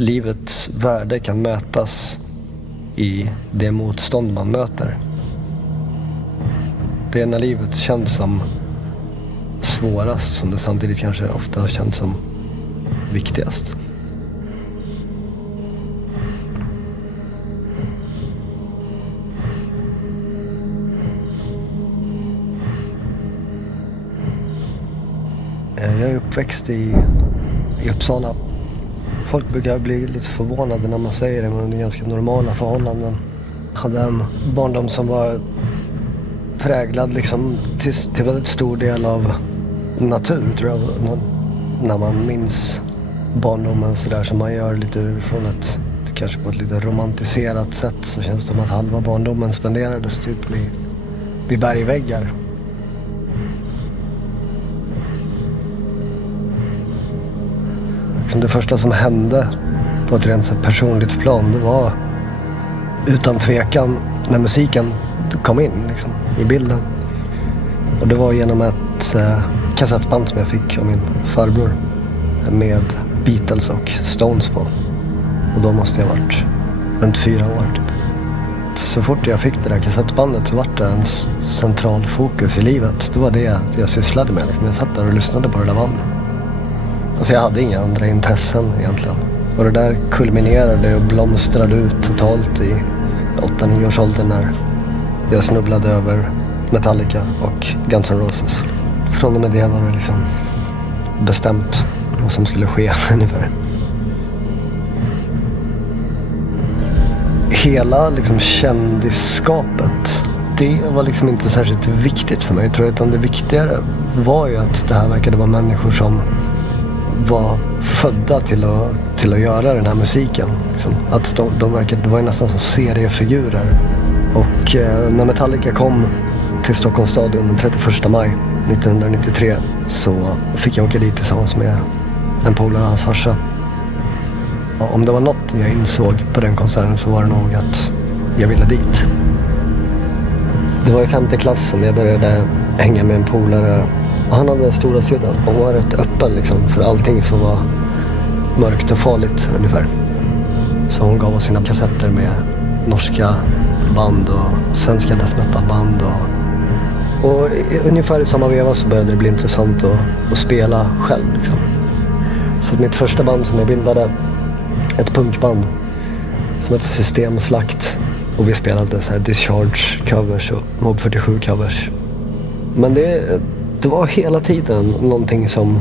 livets värde kan mätas i det motstånd man möter. Det är när livet känns som svårast som det samtidigt kanske ofta känns som viktigast. Jag är uppväxt i Uppsala. Folk brukar bli lite förvånade när man säger det, men det är ganska normala förhållanden. Jag hade en barndom som var präglad liksom till väldigt stor del av natur, tror jag. När man minns barndomen så där som man gör lite från kanske på ett lite romantiserat sätt, så känns det som att halva barndomen spenderades typ vid bergväggar. Det första som hände på ett rent personligt plan, det var utan tvekan när musiken kom in liksom, i bilden. Och det var genom ett kassettband som jag fick av min farbror med Beatles och Stones på. Och då måste jag ha varit runt 4 år typ. Så fort jag fick det där kassettbandet så var det en central fokus i livet. Det var det jag sysslade med liksom. Jag satt där och lyssnade på det där bandet. Alltså jag hade inga andra intressen egentligen. Och det där kulminerade och blomstrade ut totalt i 8-9 års ålder när jag snubblade över Metallica och Guns N' Roses. Från och med det var det liksom bestämt vad som skulle ske ungefär. Hela liksom kändisskapet, det var liksom inte särskilt viktigt för mig, tror jag, utan det viktigare var ju att det här verkade vara människor som var födda till att göra den här musiken. Liksom. Att de verkade, det var ju nästan som seriefigurer. Och när Metallica kom till Stockholms stadion den 31 maj 1993 så fick jag åka dit tillsammans med en polare och hans farsa. Och om det var något jag insåg på den konserten så var det nog att jag ville dit. Det var i 5:e klass som jag började hänga med en polare. Han hade stora syrran. Hon var rätt öppen liksom, för allting som var mörkt och farligt ungefär. Så hon gav oss sina kassetter med norska band och svenska death metal band. Och ungefär i samma veva så började det bli intressant att spela själv. Liksom. Så att mitt första band som jag bildade, ett punkband som hette Systemslakt. Och vi spelade så här Discharge covers och Mob 47 covers. Men det var hela tiden någonting som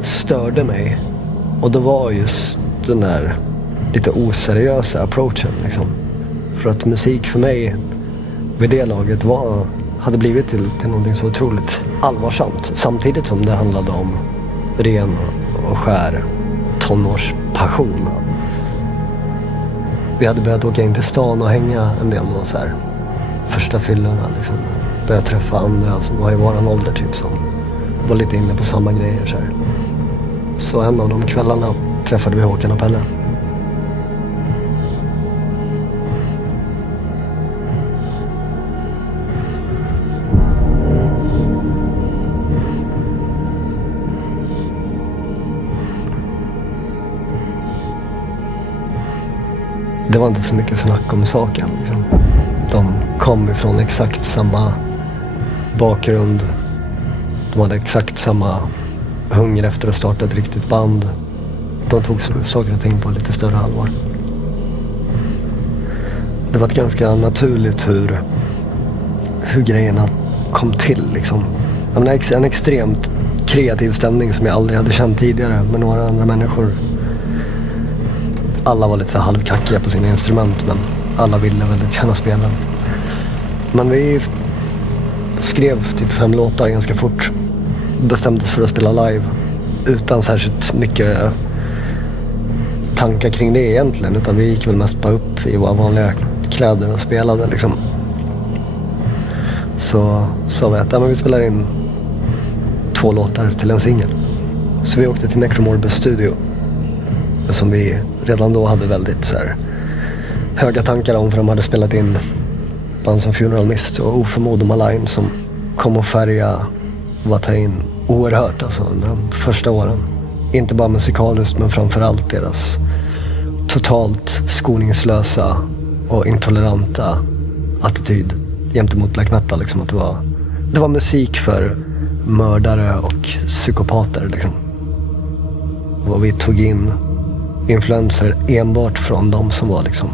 störde mig. Och det var just den där lite oseriösa approachen liksom. För att musik för mig vid det laget hade blivit till någonting så otroligt allvarsamt. Samtidigt som det handlade om ren och skär tonårspassion. Vi hade börjat åka in till stan och hänga en del då så här. Första fyllorna liksom. Börja träffa andra som var i våran ålder typ, som var lite inne på samma grejer så här. Så en av de kvällarna träffade vi Håkan och Pelle. Det var inte så mycket snack om saken liksom. De kom ifrån exakt samma bakgrund. De hade exakt samma hunger efter att starta ett riktigt band. De tog saker och ting på lite större allvar. Det var ganska naturligt hur grejerna kom till liksom. En extremt kreativ stämning som jag aldrig hade känt tidigare med några andra människor. Alla var lite så halvkackiga på sina instrument, men alla ville väldigt gärna spela. Men vi skrev typ 5 låtar ganska fort. Bestämde oss för att spela live utan särskilt mycket tankar kring det egentligen. Utan vi gick väl mest bara upp i våra vanliga kläder och spelade liksom. Så sa vi att vi spelar in 2 låtar till en singel. Så vi åkte till Necromorbus studio, som vi redan då hade väldigt så här höga tankar om, för de hade spelat in band som Funeral Mist och Oförmod och Malign som kom att färga Watain oerhört alltså under de första åren Inte bara musikaliskt men framförallt deras totalt skoningslösa och intoleranta attityd gentemot black metal. Liksom, att det var musik för mördare och psykopater. Liksom. Och vi tog in influenser enbart från de som var liksom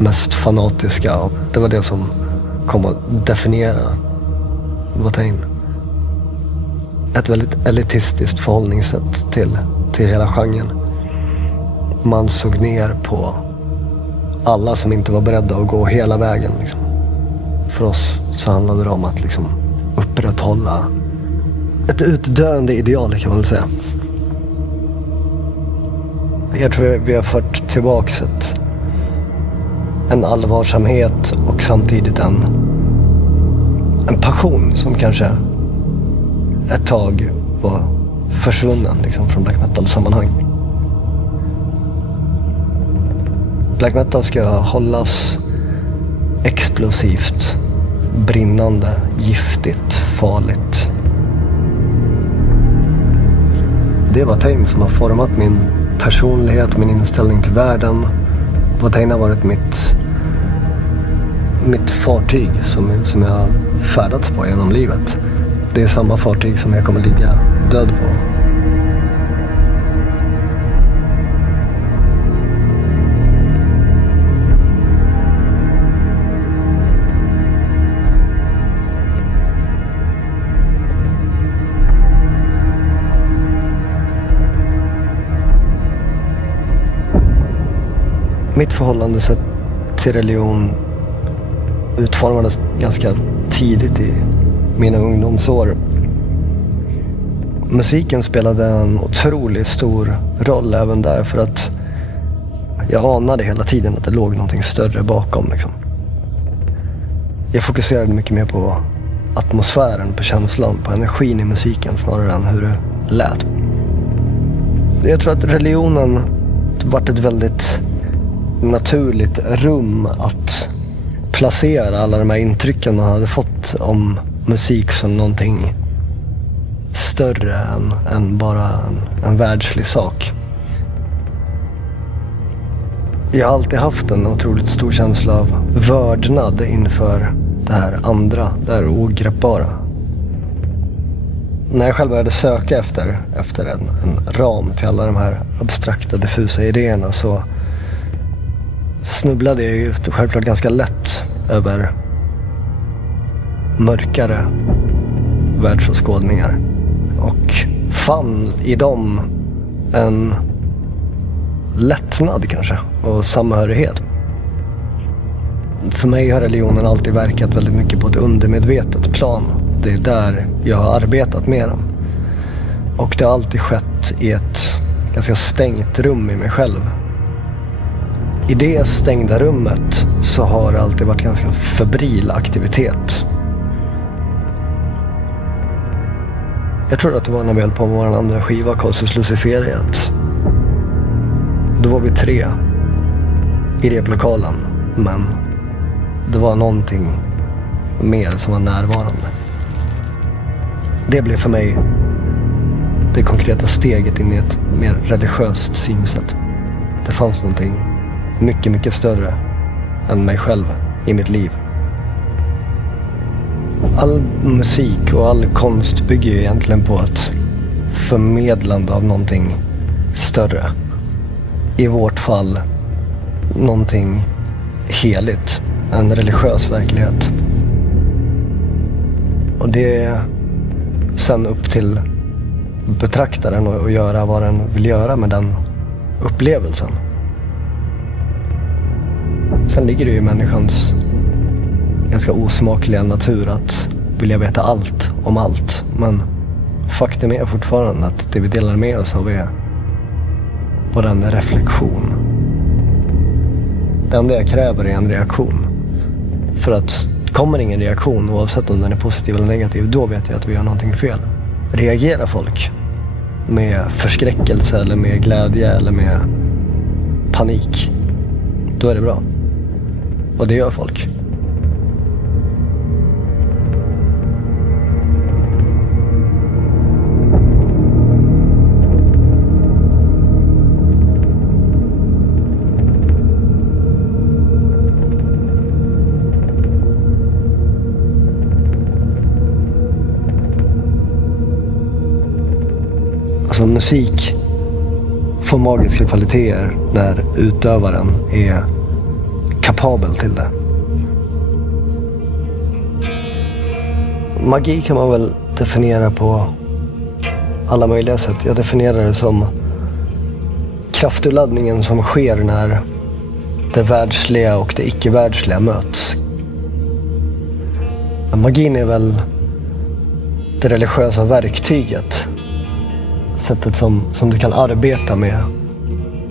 mest fanatiska. Och det var det som kom att definiera Watain. Ett väldigt elitistiskt förhållningssätt till hela genren. Man såg ner på alla som inte var beredda att gå hela vägen. Liksom. För oss så handlade det om att liksom upprätthålla ett utdöende ideal, kan man väl säga. Jag tror vi har fört tillbaks en allvarsamhet och samtidigt en passion som kanske ett tag var försvunnen liksom, från black metal-sammanhang. Black metal ska hållas explosivt, brinnande, giftigt, farligt. Det var Watain som har format min personlighet, min inställning till världen. Watain har varit mitt fartyg som jag har färdats på genom livet. Det är samma fartyg som jag kommer ligga död på. Mitt förhållande till religion utformades ganska tidigt i mina ungdomsår. Musiken spelade en otroligt stor roll även där, för att jag anade hela tiden att det låg någonting större bakom. Liksom. Jag fokuserade mycket mer på atmosfären, på känslan, på energin i musiken snarare än hur det lät. Jag tror att religionen varit ett väldigt naturligt rum att placera alla de här intrycken man hade fått om musik som någonting större än bara en världslig sak. Jag har alltid haft en otroligt stor känsla av vördnad inför det här andra, det här ogreppbara. När jag själv började söka efter en ram till alla de här abstrakta, diffusa idéerna, så snubblade jag ju självklart ganska lätt över mörkare världsåskådningar och fann i dem en lättnad kanske och samhörighet. För mig har religionen alltid verkat väldigt mycket på ett undermedvetet plan. Det är där jag har arbetat med den. Och det har alltid skett i ett ganska stängt rum i mig själv. I det stängda rummet så har det alltid varit ganska febril aktivitet. Jag tror att det var när vi höll på med vår andra skiva, Casus Luciferiet. Då var vi 3 i replokalen, men det var någonting mer som var närvarande. Det blev för mig det konkreta steget in i ett mer religiöst synsätt. Det fanns någonting mycket, mycket större än mig själv i mitt liv. All musik och all konst bygger ju egentligen på ett förmedlande av någonting större. I vårt fall någonting heligt, en religiös verklighet. Och det är sen upp till betraktaren att göra vad den vill göra med den upplevelsen. Sen ligger det ju i människans ganska osmakliga natur att vilja veta allt om allt. Men faktum är fortfarande att det vi delar med oss av är bara en reflektion. Det enda jag kräver är en reaktion. För att kommer ingen reaktion, oavsett om den är positiv eller negativ, då vet jag att vi gör någonting fel. Reagerar folk med förskräckelse eller med glädje eller med panik, då är det bra. Och det gör folk. Alltså musik får magiska kvaliteter när utövaren är kapabel till det. Magi kan man väl definiera på alla möjliga sätt. Jag definierar det som krafturladdningen som sker när det världsliga och det icke-världsliga möts. Magin är väl det religiösa verktyget. Sättet som du kan arbeta med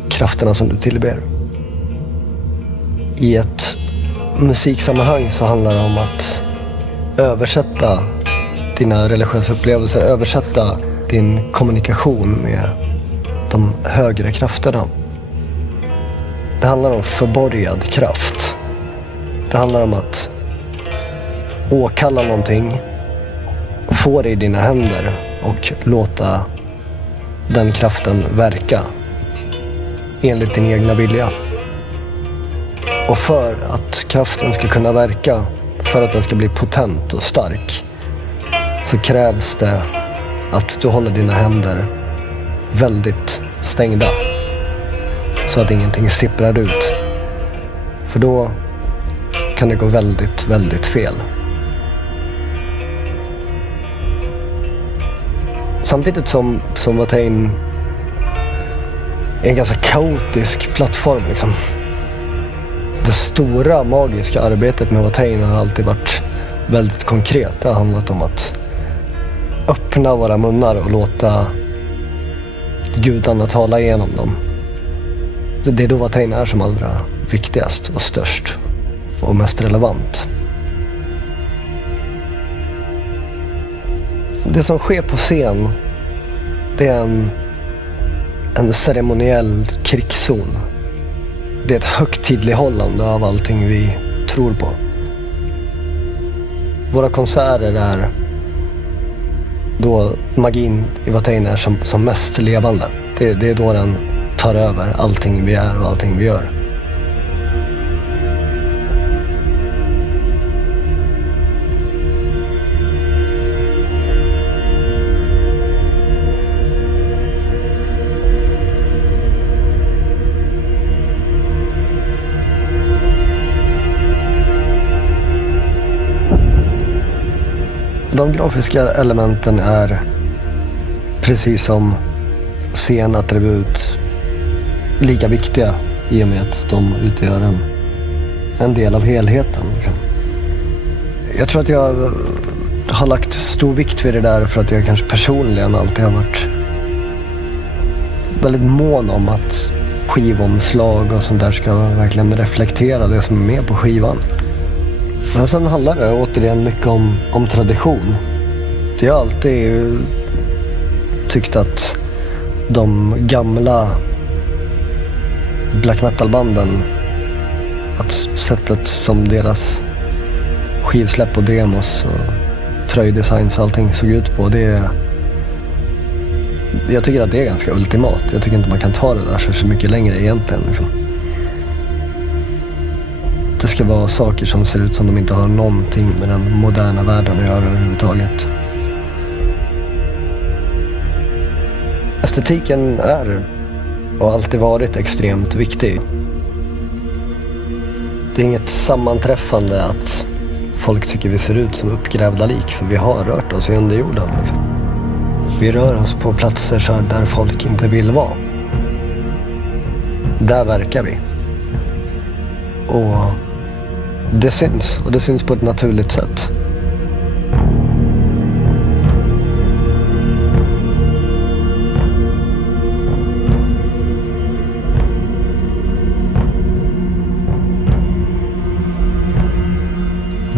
krafterna som du tillber. I ett musiksammanhang så handlar det om att översätta dina religiösa upplevelser, översätta din kommunikation med de högre krafterna. Det handlar om förborgad kraft. Det handlar om att åkalla någonting, få det i dina händer och låta den kraften verka enligt din egna vilja. Och för att kraften ska kunna verka, för att den ska bli potent och stark, så krävs det att du håller dina händer väldigt stängda så att ingenting sipprar ut. För då kan det gå väldigt, väldigt fel. Samtidigt som Watain är en ganska kaotisk plattform liksom. Det stora magiska arbetet med Watain har alltid varit väldigt konkret. Det har handlat om att öppna våra munnar och låta gudarna tala igenom dem. Det är då Watain är som allra viktigast och störst och mest relevant. Det som sker på scen, det är en ceremoniell krigszon. Det är ett högtidlighållande av allting vi tror på. Våra konserter är då magin i Watain är som mest levande. Det är då den tar över allting vi är och allting vi gör. De grafiska elementen är precis som scenattribut lika viktiga i och med att de utgör en del av helheten. Jag tror att jag har lagt stor vikt vid det där för att jag kanske personligen alltid har varit väldigt mån om att skivomslag och sånt där ska verkligen reflektera det som är med på skivan. Men sen handlar det återigen mycket om tradition. Jag har alltid tyckt att de gamla black metal-banden, att sättet som deras skivsläpp och demos och tröjdesigns och allting såg ut på, jag tycker att det är ganska ultimat. Jag tycker inte man kan ta det där så mycket längre egentligen liksom. Det ska vara saker som ser ut som de inte har någonting med den moderna världen att göra överhuvudtaget. Estetiken är och har alltid varit extremt viktig. Det är inget sammanträffande att folk tycker vi ser ut som uppgrävda lik, för vi har rört oss i underjorden. Liksom. Vi rör oss på platser där folk inte vill vara. Där verkar vi. Och det syns på ett naturligt sätt.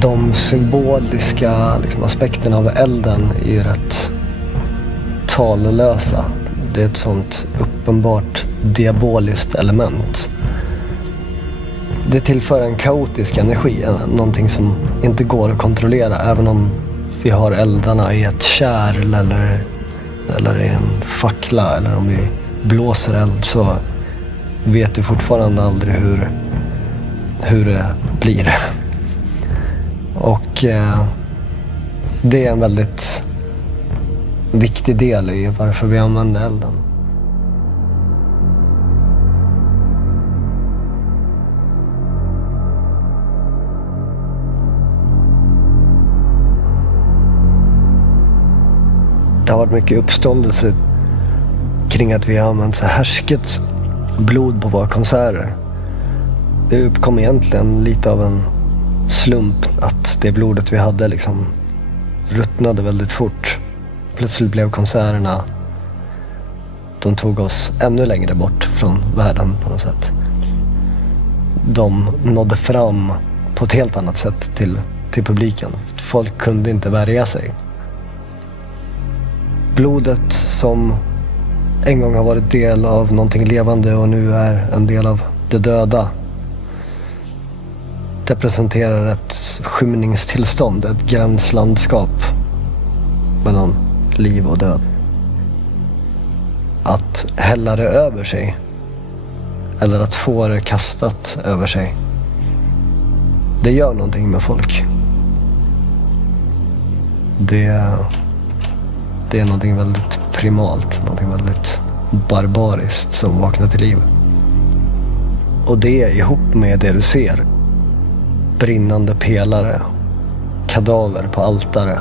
De symboliska aspekterna av elden är ju rätt tallösa. Det är ett sånt uppenbart diaboliskt element. Det tillför en kaotisk energi, någonting som inte går att kontrollera, även om vi har eldarna i ett kärl eller i en fackla, eller om vi blåser eld, så vet du fortfarande aldrig hur det blir. Och det är en väldigt viktig del i varför vi använder elden. Det har varit mycket uppståndelse kring att vi har använt så härskets blod på våra konserter. Det uppkom egentligen lite av en slump att det blodet vi hade liksom ruttnade väldigt fort. Plötsligt blev konserterna, de tog oss ännu längre bort från världen på något sätt. De nådde fram på ett helt annat sätt till publiken. Folk kunde inte värja sig. Blodet som en gång har varit del av någonting levande och nu är en del av det döda representerar ett skymningstillstånd, ett gränslandskap mellan liv och död. Att hälla det över sig eller att få det kastat över sig, det gör någonting med folk. Det är någonting väldigt primalt, någonting väldigt barbariskt som vaknar till liv. Och det ihop med det du ser, brinnande pelare, kadaver på altare,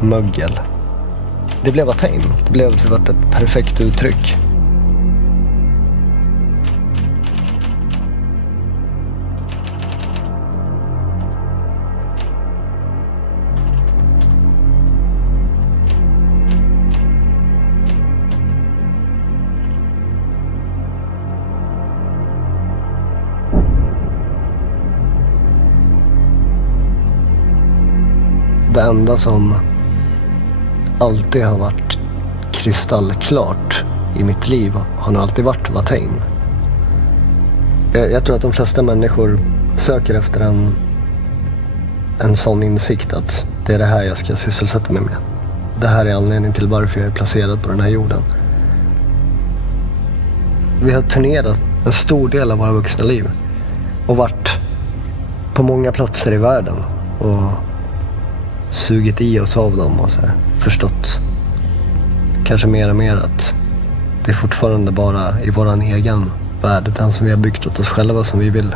mögel. Det blev Aten. Det blev ett perfekt uttryck. Det enda som alltid har varit kristallklart i mitt liv har nog alltid varit Watain. Jag tror att de flesta människor söker efter en sån insikt att det är det här jag ska sysselsätta mig med. Det här är anledningen till varför jag är placerad på den här jorden. Vi har turnerat en stor del av våra vuxna liv och varit på många platser i världen och sugit i oss av dem och så här, förstått kanske mer och mer att det är fortfarande bara i våran egen värld, den som vi har byggt åt oss själva, som vi vill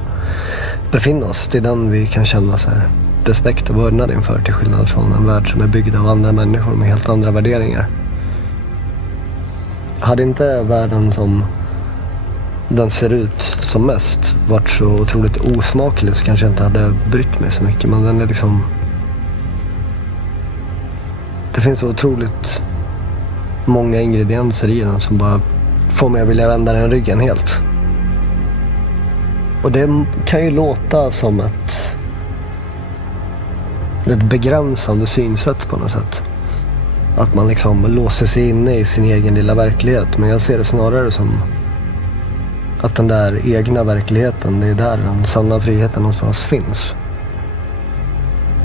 befinna oss. Det är den vi kan känna så här respekt och vördnad inför, till skillnad från en värld som är byggd av andra människor med helt andra värderingar. Hade inte världen som den ser ut som mest varit så otroligt osmaklig så kanske jag inte hade brytt mig så mycket, men den är liksom, det finns så otroligt många ingredienser i den som bara får mig att vilja vända den ryggen helt. Och det kan ju låta som ett begränsande synsätt på något sätt. Att man liksom låser sig inne i sin egen lilla verklighet. Men jag ser det snarare som att den där egna verkligheten, det är där den sanna friheten någonstans finns.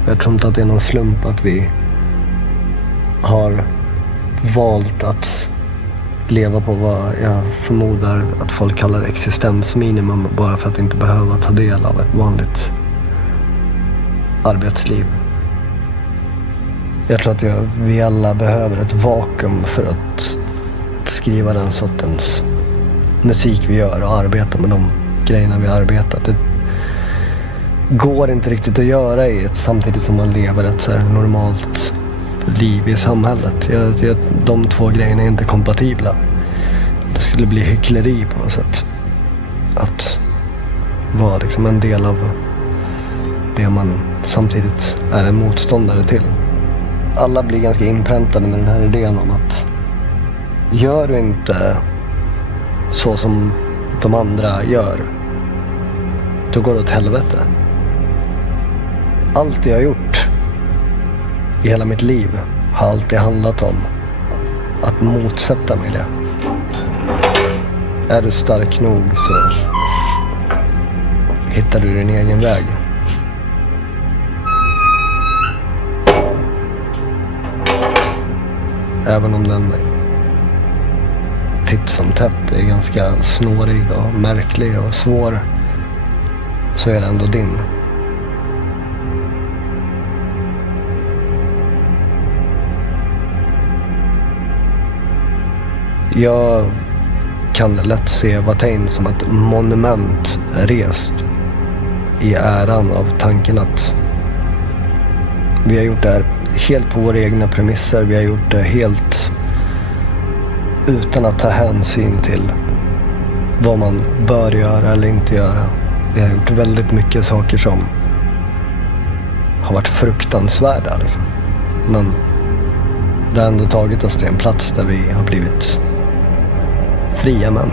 Jag tror inte att det är någon slump att vi har valt att leva på vad jag förmodar att folk kallar existensminimum, bara för att inte behöva ta del av ett vanligt arbetsliv. Jag tror att vi alla behöver ett vakuum för att skriva den sortens musik vi gör och arbeta med de grejerna vi arbetar. Det går inte riktigt att göra samtidigt som man lever ett så här normalt liv i samhället. De två grejerna är inte kompatibla. Det skulle bli hyckleri på något sätt. Att vara liksom en del av det man samtidigt är en motståndare till. Alla blir ganska inpräntade med den här idén om att gör du inte så som de andra gör, då går det åt helvete. Allt jag har gjort i hela mitt liv har alltid handlat om att motsätta mig det. Är du stark nog så hittar du din egen väg. Även om den titt som tätt är ganska snårig och märklig och svår, så är det ändå din. Jag kan lätt se Watain som ett monument rest i äran av tanken att vi har gjort det här helt på våra egna premisser. Vi har gjort det helt utan att ta hänsyn till vad man bör göra eller inte göra. Vi har gjort väldigt mycket saker som har varit fruktansvärda. Men det har ändå tagit oss till en plats där vi har blivit fria män.